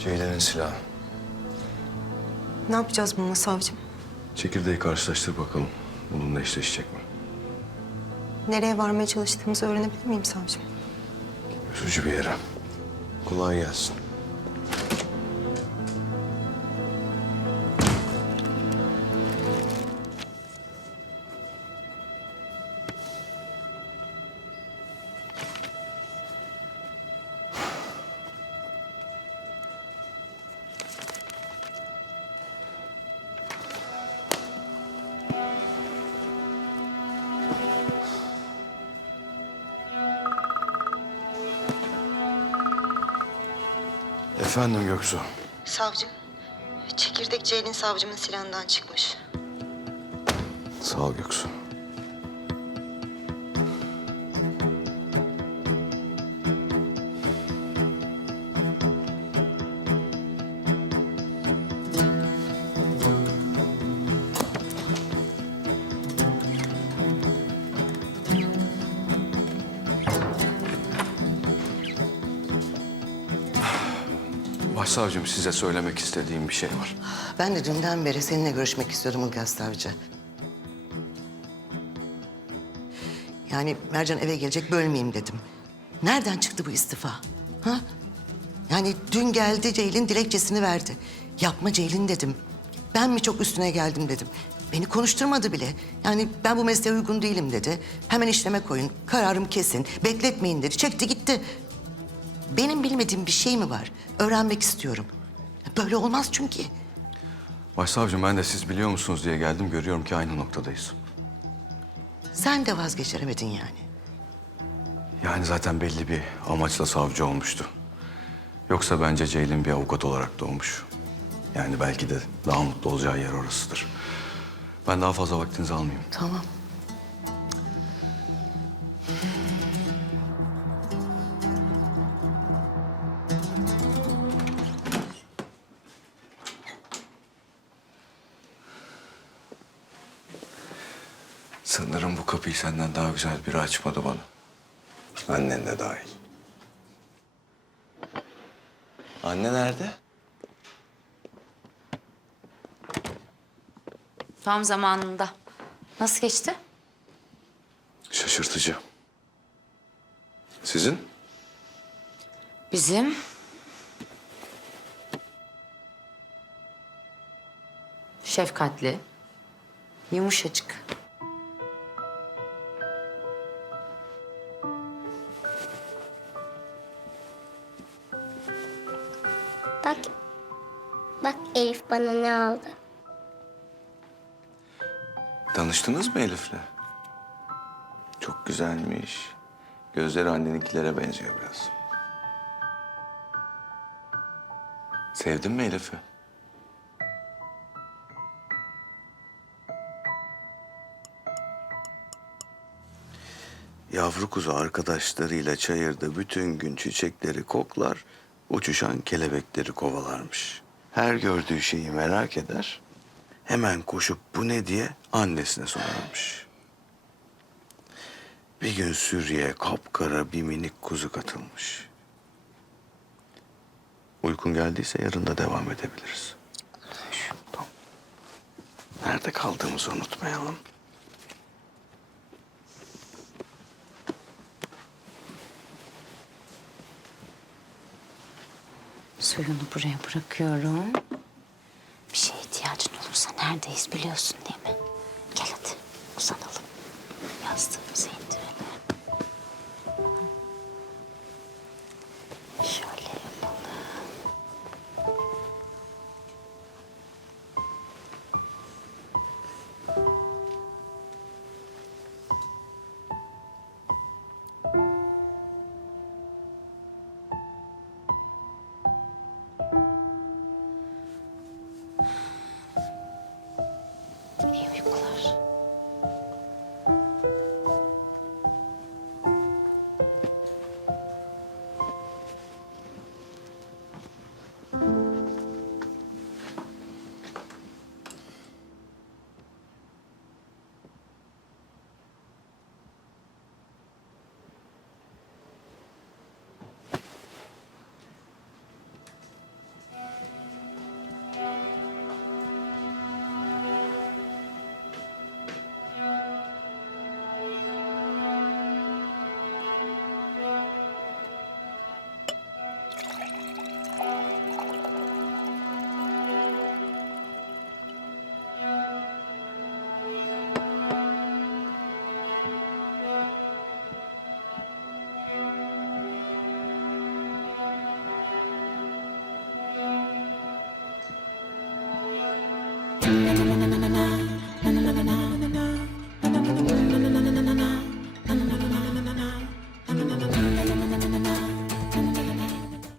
Ceylan'ın silahı. Ne yapacağız bununla savcım? Çekirdeği karşılaştır bakalım. Bununla eşleşecek mi? Nereye varmaya çalıştığımızı öğrenebilir miyim savcım? Üzücü bir yere. Kolay gelsin. Efendim Göksu. Savcım, çekirdek Ceylin savcımın silahından çıkmış. Sağ ol Göksu. Başsavcım size söylemek istediğim bir şey var. Ben de dünden beri seninle görüşmek istiyordum Ilgaz Savcı. Yani Mercan eve gelecek bölmeyeyim dedim. Nereden çıktı bu istifa? Ha? Yani dün geldi Ceylin dilekçesini verdi. Yapma Ceylin dedim. Ben mi çok üstüne geldim dedim. Beni konuşturmadı bile. Yani ben bu mesleğe uygun değilim dedi. Hemen işleme koyun. Kararım kesin. Bekletmeyin dedi. Çekti gitti. Benim bilmediğim bir şey mi var? Öğrenmek istiyorum. Böyle olmaz çünkü. Başsavcım ben de siz biliyor musunuz diye geldim. Görüyorum ki aynı noktadayız. Sen de vazgeçiremedin yani. Yani zaten belli bir amaçla savcı olmuştu. Yoksa bence Ceylin bir avukat olarak doğmuş. Yani belki de daha mutlu olacağı yer orasıdır. Ben daha fazla vaktinizi almayayım. Tamam. Sanırım bu kapıyı senden daha güzel biri açmadı bana. Annen de dahil. Anne nerede? Tam zamanında. Nasıl geçti? Şaşırtıcı. Sizin? Bizim. Şefkatli. Yumuşacık. Bak Elif bana ne aldı. Tanıştınız mı Elif'le? Çok güzelmiş. Gözleri anneninkilere benziyor biraz. Sevdin mi Elif'i? Yavru kuzu arkadaşlarıyla çayırda bütün gün çiçekleri koklar, uçuşan kelebekleri kovalarmış. Her gördüğü şeyi merak eder, hemen koşup bu ne diye annesine sorarmış. Bir gün sürüye kapkara bir minik kuzu katılmış. Uykun geldiyse yarın da devam edebiliriz. Tamam. Nerede kaldığımızı unutmayalım. Suyunu buraya bırakıyorum. Bir şeye ihtiyacın olursa neredeyiz biliyorsun değil mi? Gel hadi uzanalım. Yastığımızı indirelim. Na na na na na na